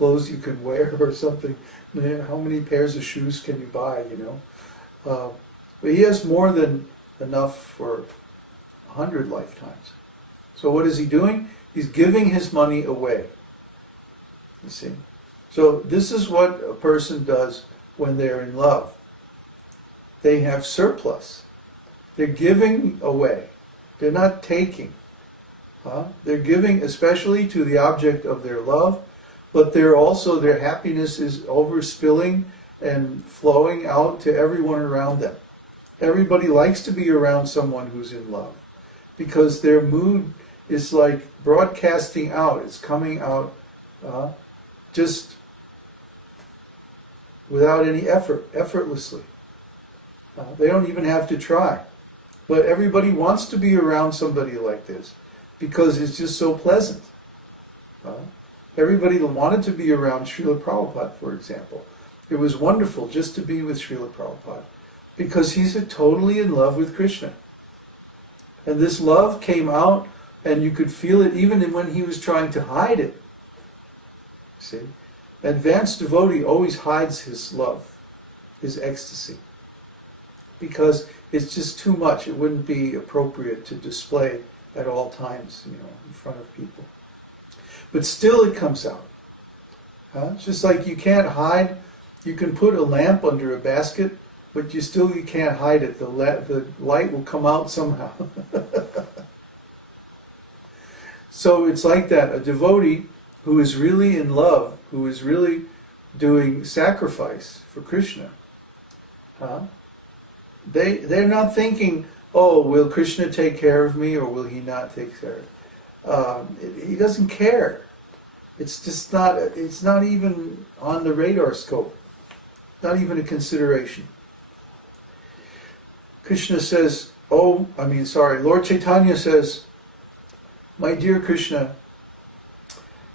clothes you can wear or something. How many pairs of shoes can you buy, But he has more than enough for 100 lifetimes. So what is he doing? He's giving his money away. You see? So this is what a person does when they're in love. They have surplus. They're giving away. They're not taking. They're giving especially to the object of their love, but they're also, their happiness is overspilling and flowing out to everyone around them. Everybody likes to be around someone who's in love because their mood is like broadcasting out. It's coming out just without any effort, effortlessly. They don't even have to try. But everybody wants to be around somebody like this because it's just so pleasant. Everybody wanted to be around Srila Prabhupada, for example. It was wonderful just to be with Srila Prabhupada because he's totally in love with Krishna. And this love came out and you could feel it even when he was trying to hide it. See? Advanced devotee always hides his love, his ecstasy, because it's just too much. It wouldn't be appropriate to display at all times, in front of people. But still it comes out. It's just like you can't hide. You can put a lamp under a basket, but you can't hide it. The light will come out somehow. So it's like that. A devotee who is really in love, who is really doing sacrifice for Krishna, they're not thinking, oh, will Krishna take care of me or will he not take care of me? He doesn't care. It's just not, it's not even on the radar scope. Not even a consideration. Krishna says, Lord Chaitanya says, my dear Krishna,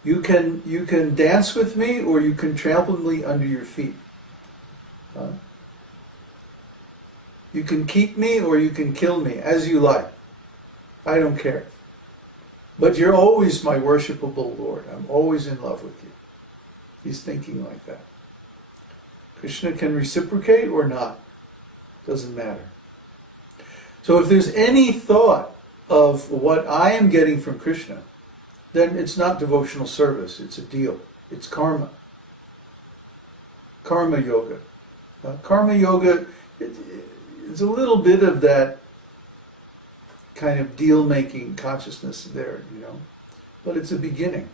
you can dance with me or you can trample me under your feet. You can keep me or you can kill me, as you like. I don't care. But you're always my worshipable Lord. I'm always in love with you. He's thinking like that. Krishna can reciprocate or not. Doesn't matter. So if there's any thought of what I am getting from Krishna, then it's not devotional service. It's a deal. It's karma. Karma yoga. Karma yoga, it's a little bit of that kind of deal-making consciousness there, But it's a beginning.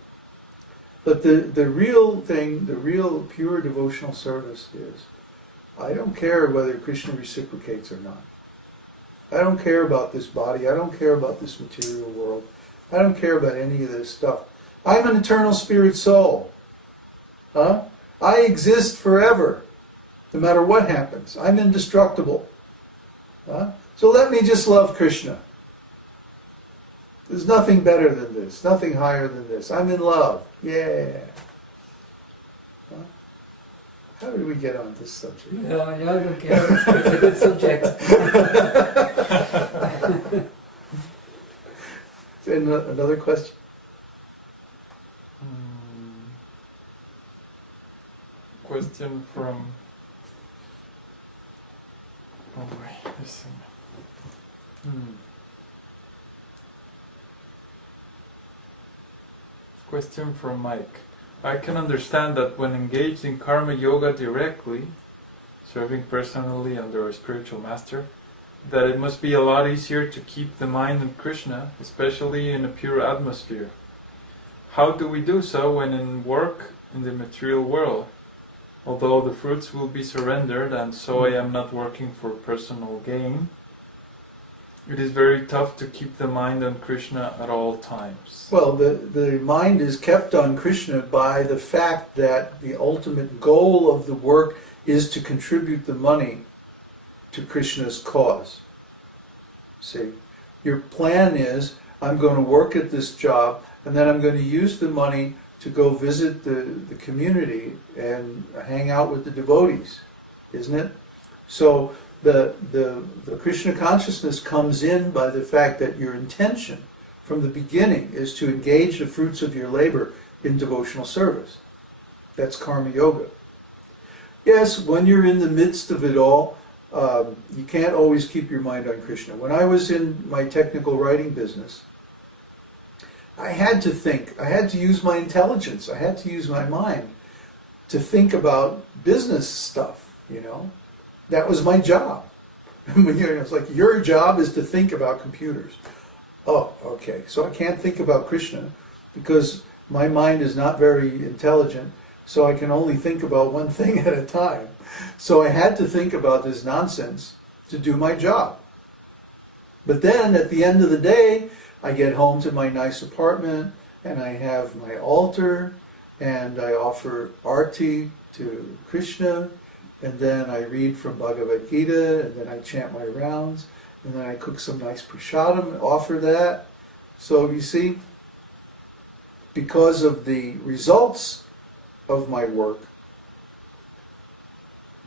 But the real thing, the real pure devotional service is, I don't care whether Krishna reciprocates or not. I don't care about this body. I don't care about this material world. I don't care about any of this stuff. I'm an eternal spirit soul. I exist forever, no matter what happens. I'm indestructible. So let me just love Krishna. There's nothing better than this, nothing higher than this. I'm in love. Yeah. How did we get on this subject? No, I don't care. It's a good subject. Another question? Question from... Oh wait, listen. Question from Mike. I can understand that when engaged in karma yoga directly, serving personally under a spiritual master, that it must be a lot easier to keep the mind on Krishna, especially in a pure atmosphere. How do we do so when in work in the material world? Although the fruits will be surrendered and so I am not working for personal gain, it is very tough to keep the mind on Krishna at all times. Well, the mind is kept on Krishna by the fact that the ultimate goal of the work is to contribute the money to Krishna's cause. See, your plan is, I'm going to work at this job and then I'm going to use the money to go visit the community and hang out with the devotees, isn't it? So the Krishna consciousness comes in by the fact that your intention from the beginning is to engage the fruits of your labor in devotional service. That's karma yoga. Yes, when you're in the midst of it all, you can't always keep your mind on Krishna. When I was in my technical writing business, I had to think. I had to use my intelligence. I had to use my mind to think about business stuff, you know. That was my job. It's like, your job is to think about computers. Oh, okay. So I can't think about Krishna because my mind is not very intelligent, so I can only think about one thing at a time. So I had to think about this nonsense to do my job. But then at the end of the day, I get home to my nice apartment and I have my altar and I offer arti to Krishna, and then I read from Bhagavad-gītā, and then I chant my rounds, and then I cook some nice prasadam and offer that. So you see, because of the results of my work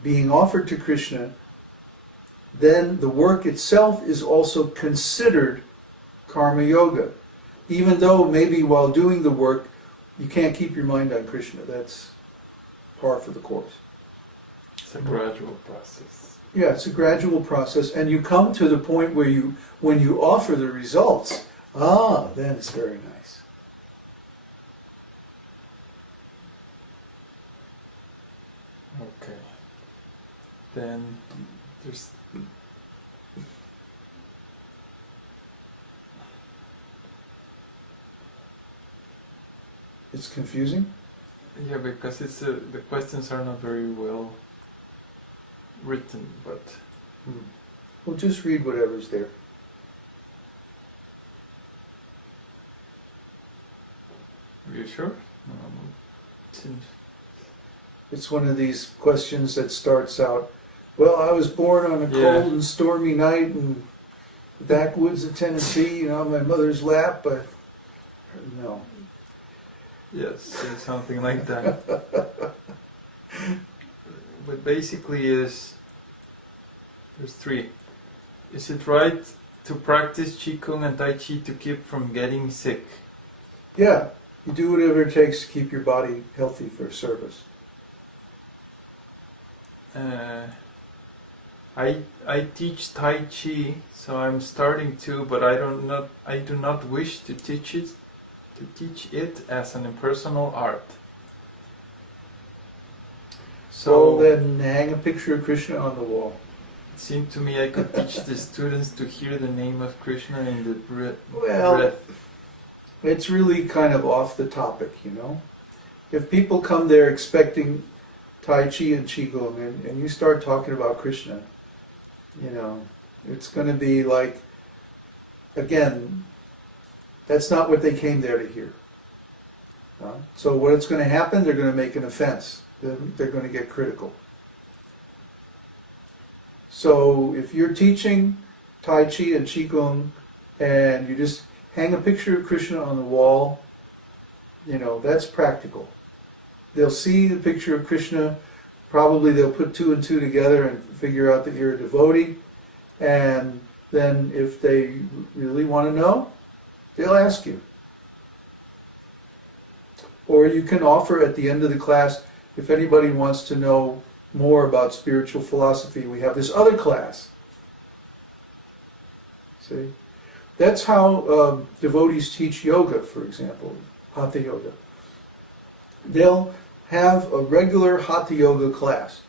being offered to Krishna, then the work itself is also considered karma yoga. Even though maybe while doing the work, you can't keep your mind on Krishna. That's par for the course. It's a gradual process. Yeah, it's a gradual process, and you come to the point where when you offer the results, then it's very nice. Okay. Then there's... It's confusing? Yeah, because the questions are not very well written, but... Well, just read whatever's there. Are you sure? Seems... It's one of these questions that starts out, well, I was born on a cold and stormy night in the backwoods of Tennessee, on my mother's lap, but no. Yes, something like that. But basically there's three. Is it right to practice Qigong and Tai Chi to keep from getting sick? Yeah, you do whatever it takes to keep your body healthy for service. I teach Tai Chi, so I'm starting to, but I do not wish to teach it as an impersonal art. So well, then hang a picture of Krishna on the wall. It seemed to me I could teach the students to hear the name of Krishna in the breath. Well, it's really kind of off the topic, If people come there expecting Tai Chi and Qigong, and you start talking about Krishna, it's going to be like, again, that's not what they came there to hear. So what's going to happen? They're going to make an offense. They're going to get critical. So if you're teaching Tai Chi and Qigong and you just hang a picture of Krishna on the wall, that's practical. They'll see the picture of Krishna, probably they'll put two and two together and figure out that you're a devotee, and then if they really want to know, they'll ask you. Or you can offer at the end of the class, if anybody wants to know more about spiritual philosophy, we have this other class. See? That's how devotees teach yoga, for example, Hatha Yoga. They'll have a regular Hatha Yoga class,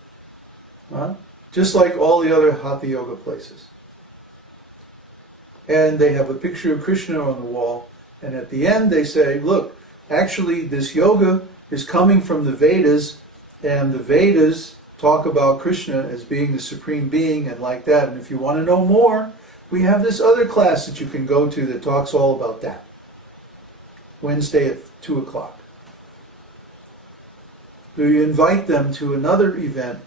just like all the other Hatha Yoga places. And they have a picture of Krishna on the wall, and at the end they say, look, actually this yoga is coming from the Vedas, and the Vedas talk about Krishna as being the supreme being and like that, and if you want to know more, we have this other class that you can go to that talks all about that. Wednesday at 2 o'clock. So you invite them to another event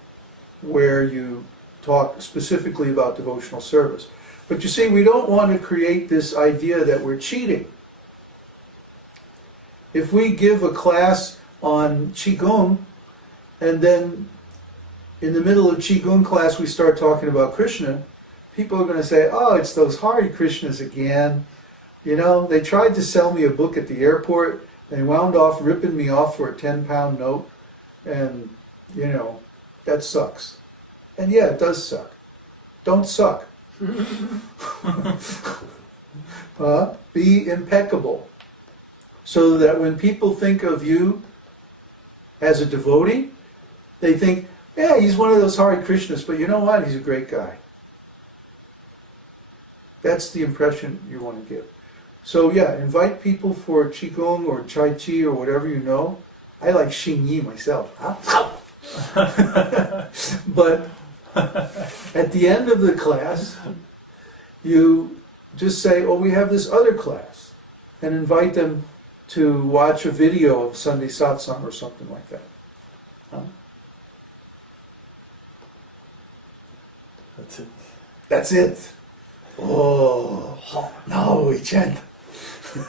where you talk specifically about devotional service. But you see, we don't want to create this idea that we're cheating. If we give a class on Qigong, and then in the middle of Qigong class we start talking about Krishna, people are going to say, oh, it's those Hare Krishnas again. They tried to sell me a book at the airport, they wound off ripping me off for a 10-pound note. and that sucks. And yeah, it does suck. Don't suck. Be impeccable, so that when people think of you as a devotee, they think, yeah, he's one of those Hare Krishnas, but you know what? He's a great guy. That's the impression you want to give. So yeah, invite people for Qigong or Chai Chi or whatever you know. I like Xing Yi myself. But at the end of the class, you just say, oh, we have this other class, and invite them to watch a video of Sunday Satsang or something like that. That's it. That's it. Oh, now we chant